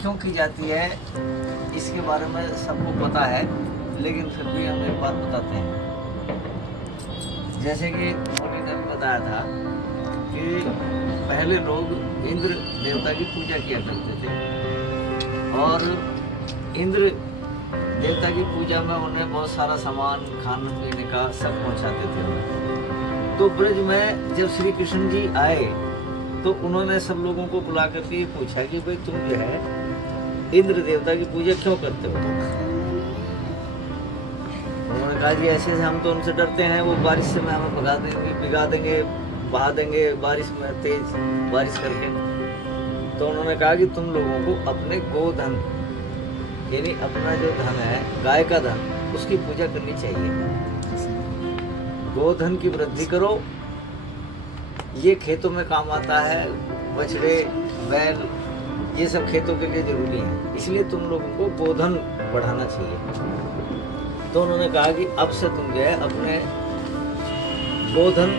क्यों की जाती है इसके बारे में सबको पता है, लेकिन फिर भी हम एक बात बताते हैं। जैसे कि मौली ने भी बताया था कि पहले लोग इंद्र देवता की पूजा किया करते थे और इंद्र देवता की पूजा में उन्हें बहुत सारा सामान खाने पीने का सब पहुंचाते थे उन्हें। तो ब्रज में जब श्री कृष्ण जी आए तो उन्होंने सब लोगों को बुला करके पूछा कि भाई तुम जो है इंद्र देवता की पूजा क्यों करते हो? उन्होंने कहा जी ऐसे से हम तो उनसे डरते हैं, वो बारिश से में हमें भगा देंगे, भिगा देंगे, बहा देंगे बारिश में, तेज बारिश करके। तो उन्होंने कहा कि तुम लोगों को अपने गोधन यानी अपना जो धन है गाय का धन उसकी पूजा करनी चाहिए। गोधन की वृद्धि करो, ये खेतों में काम आता है, बछड़े बैल ये सब खेतों के लिए जरूरी है, इसलिए तुम लोगों को गोधन बढ़ाना चाहिए। तो उन्होंने कहा कि अब से तुम जो है अपने गोधन,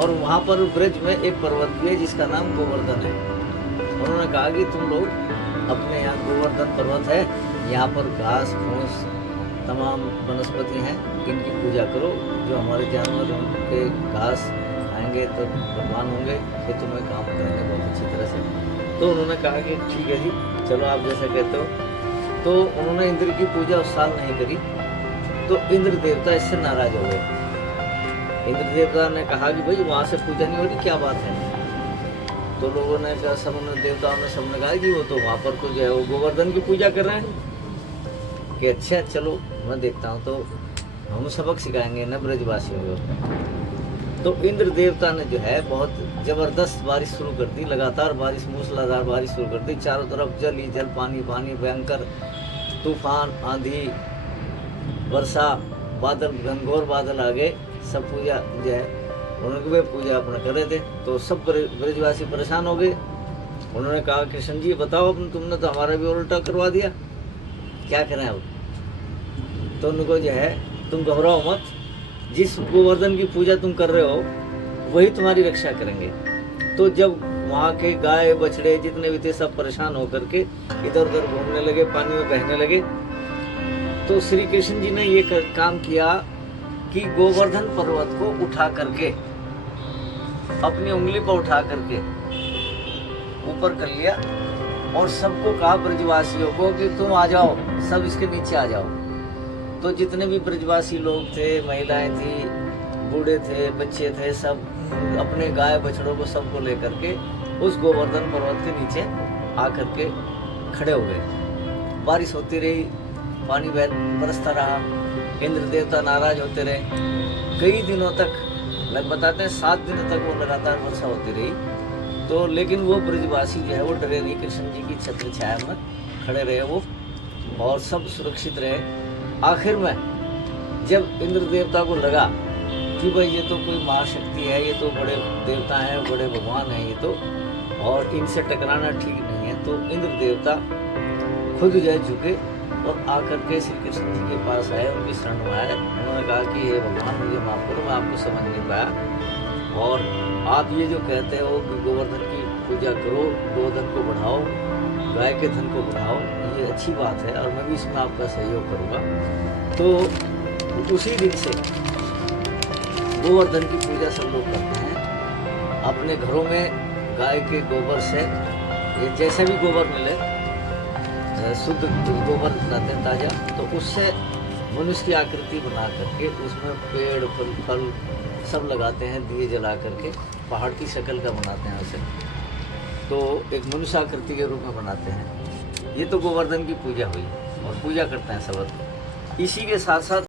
और वहाँ पर ब्रज में एक पर्वत भी है जिसका नाम गोवर्धन है। उन्होंने कहा कि तुम लोग अपने यहाँ गोवर्धन पर्वत है, यहाँ पर घास फूस तमाम वनस्पति हैं, इनकी पूजा करो। जो हमारे जानवर उनके घास खाएंगे तो भगवान होंगे, खेतों में काम करेंगे बहुत अच्छी तरह से। तो उन्होंने कहा कि ठीक है जी, चलो आप जैसा कहते हो। तो उन्होंने इंद्र की पूजा उस साल नहीं करी, तो इंद्र देवता इससे नाराज हो गए। इंद्र देवता ने कहा कि भाई वहाँ से पूजा नहीं हो रही, क्या बात है? तो लोगों ने कहा, सब देवताओं ने सबने कहा कि वो तो वहाँ पर तो जो है वो गोवर्धन की पूजा कर रहे हैं कि अच्छा चलो मैं देखता हूँ, तो हम सबक सिखाएंगे न ब्रजवासियों को। तो इंद्र देवता ने जो है बहुत जबरदस्त बारिश शुरू कर दी, लगातार बारिश, मूसलाधार बारिश शुरू कर दी। चारों तरफ जल ही जल, पानी पानी, भयंकर तूफान, आंधी, वर्षा, बादल, घनघोर बादल आ गए। सब पूजा जो है उन्होंने पूजा अपना कर रहे थे, तो सब ब्रजवासी परेशान हो गए। उन्होंने कहा कृष्ण जी बताओ, तुमने तो हमारा भी उल्टा करवा दिया, क्या करें अब? तो उनको जो है तुम घबराओ मत, जिस गोवर्धन की पूजा तुम कर रहे हो वही तुम्हारी रक्षा करेंगे। तो जब वहाँ के गाय बछड़े जितने भी थे सब परेशान होकर के इधर उधर घूमने लगे, पानी में बहने लगे। तो श्री कृष्ण जी ने ये काम किया कि गोवर्धन पर्वत को उठा करके अपनी उंगली पर उठा करके ऊपर कर लिया और सबको कहा ब्रजवासियों को कि तुम आ जाओ, सब इसके नीचे आ जाओ। तो जितने भी ब्रजवासी लोग थे, महिलाएं थी, बूढ़े थे, बच्चे थे, सब अपने गाय बछड़ों को सबको लेकर के उस गोवर्धन पर्वत के नीचे आकर के खड़े हो गए। बारिश होती रही, पानी बरसता रहा, इंद्र देवता नाराज होते रहे। कई दिनों तक, लग बताते हैं 7 दिनों तक वो लगातार वर्षा होती रही। तो लेकिन वो ब्रजवासी जो है वो डरे नहीं, कृष्ण जी की छत्र छाया में खड़े रहे वो, और सब सुरक्षित रहे। आखिर में जब इंद्र देवता को लगा कि भाई ये तो कोई महाशक्ति है, ये तो बड़े देवता हैं, बड़े भगवान हैं ये तो, और इनसे टकराना ठीक नहीं है, तो इंद्र देवता खुद जो है झुके और आकर के श्री कृष्ण जी के पास आए, उनकी शरण में आए। उन्होंने कहा कि हे भगवान मुझे माफ करो, मैं आपको समझ नहीं पाया, और आप ये जो कहते हो कि गोवर्धन की पूजा करो, गोधन को बढ़ाओ, गाय के धन को बढ़ाओ, ये अच्छी बात है और मैं भी इसमें आपका सहयोग करूँगा। तो उसी दिन से गोवर्धन की पूजा सब लोग करते हैं। अपने घरों में गाय के गोबर से, ये जैसे भी गोबर मिले, शुद्ध गोबर लाते हैं ताज़ा, तो उससे मनुष्य की आकृति बना करके उसमें पेड़ फल सब लगाते हैं, दिए जला करके पहाड़ की शक्ल का बनाते हैं उसे, तो एक मनुष्य आकृति के रूप में बनाते हैं। ये तो गोवर्धन की पूजा हुई और पूजा करते हैं सब। इसी के साथ साथ